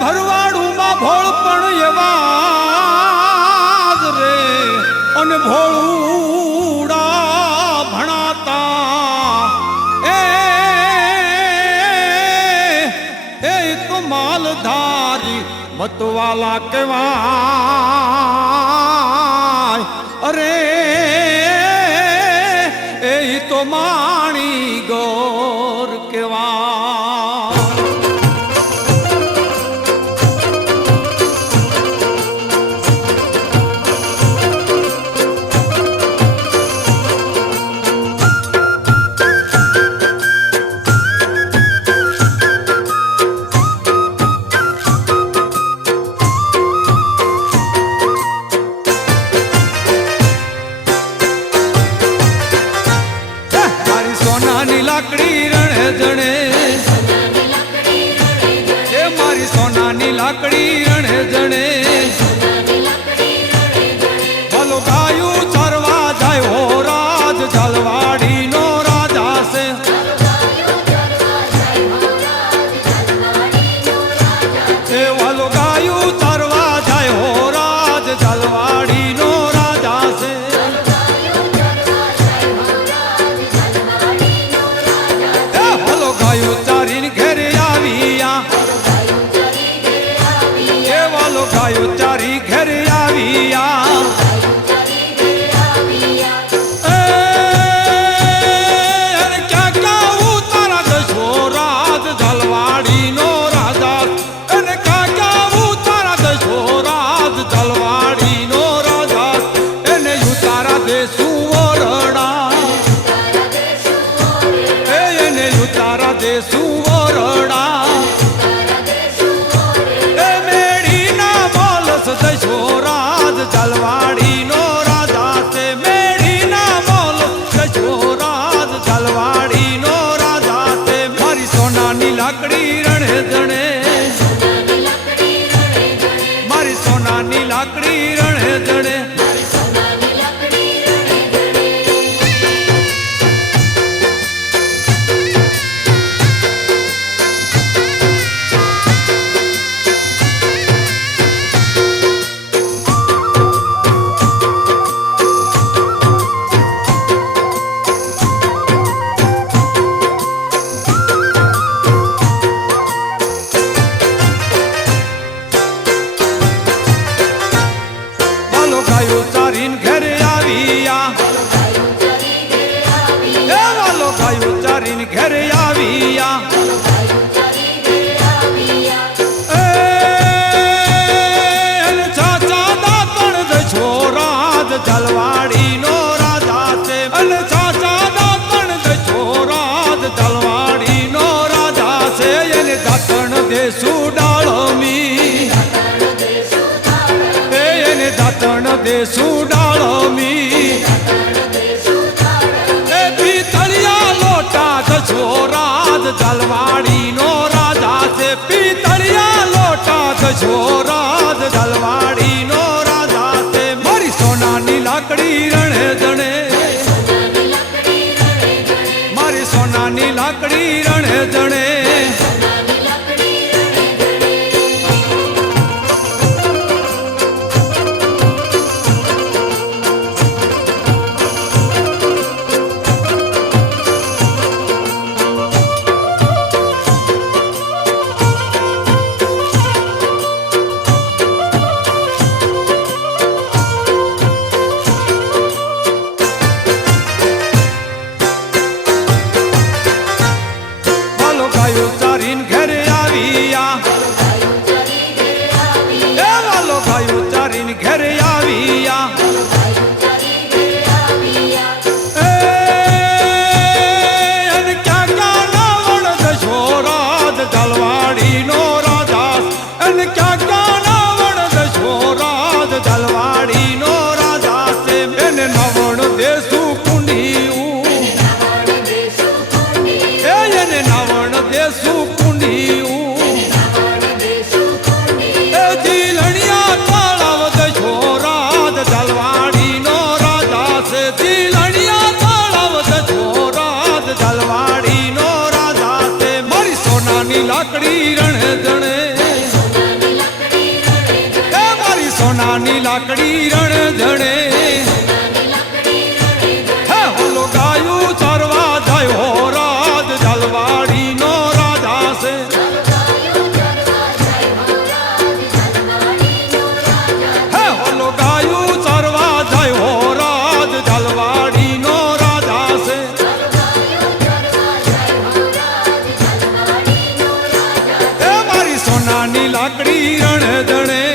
ભરવાડુમાં ભોળ પણ એવા જ રે અને ભોળુડા ભણાતા એ તો માલધારી મતવાલા કહેવાય અરે એ તો માણી ગોર કહેવાય લાકડી રણે જણે એ મારી સોનાની લાકડી રણે જણે ભલો ગાયું ચરવા જાય હો રાજ જલવાડી નો રાજા છે એ ભલો ગાયું ચરવા જાય હો રાજ જલવાડી નો રાજા છે ચારીને ઘેરે આવ્યા એ વાલો ગાયો ચારી ઘેરે આવ્યા ક્યાં ક્યાં ઉતારા દશો રાજ જલવાડી નો રાજા અને ક્યાં ક્યાં ઉતારા દશો રાજ જલવાડી નો રાજા એને ઉતારા દેશું ઓરડા એને ઉતારા દેશું ઓરડા એ મેડીના બોલસ દશો રાજ જલવાડી નો રાજા છે મેડીના બોલસ દશો રાજ જલવાડી નો રાજા છે મારી સોનાની લાકડી રણે જણે મારી સોનાની લાકડી રણે જણે ચારીને ઘેરે આવ્યા એ વાલો ગાયો ચારીને ઘેરે આવ્યા ચાચા દાતણ દશો રાજ જલવાડી નો રાજા છે અને ચાચા દાતણ દશો રાજ જલવાડી નો રાજા છે એને દાતણ દેશું ડાળમી દાતણ દેશું ડાળમી એ પિતળિયા લોટા દશો રાજ જલવાડી નો રાજા છે પિતળિયા લોટા દશો રાજ જલવાડી નો રાજા છે મારી સોનાની લાકડી રણે જણે મારી સોનાની લાકડી રણે જણે ચારીને ઘેરે આવ્યા એ વાલો ગાયો ચારીને ઘેરે આવ્યા અને ક્યાં ક્યાં નાવણ દશો રાજ જલવાડી નો રાજા અને ક્યાં ક્યાં નાવણ દશો રાજ જલવાડી નો રાજા છે એને નાવણ દેશું કુંડિયું એને નાવણ દેશું કુંડિયું એ જીલણિયા તળાવ દશો સોનાની લાકડી રણ ધણે હે ઓલો ગાયું ચરવા જાય રાજ જલવાડી નો રાજા છે હે ઓલો ગાયું ચરવા જાય રાજ જલવાડી નો રાજા છે એ મારી સોનાની લાકડી રણ ધણે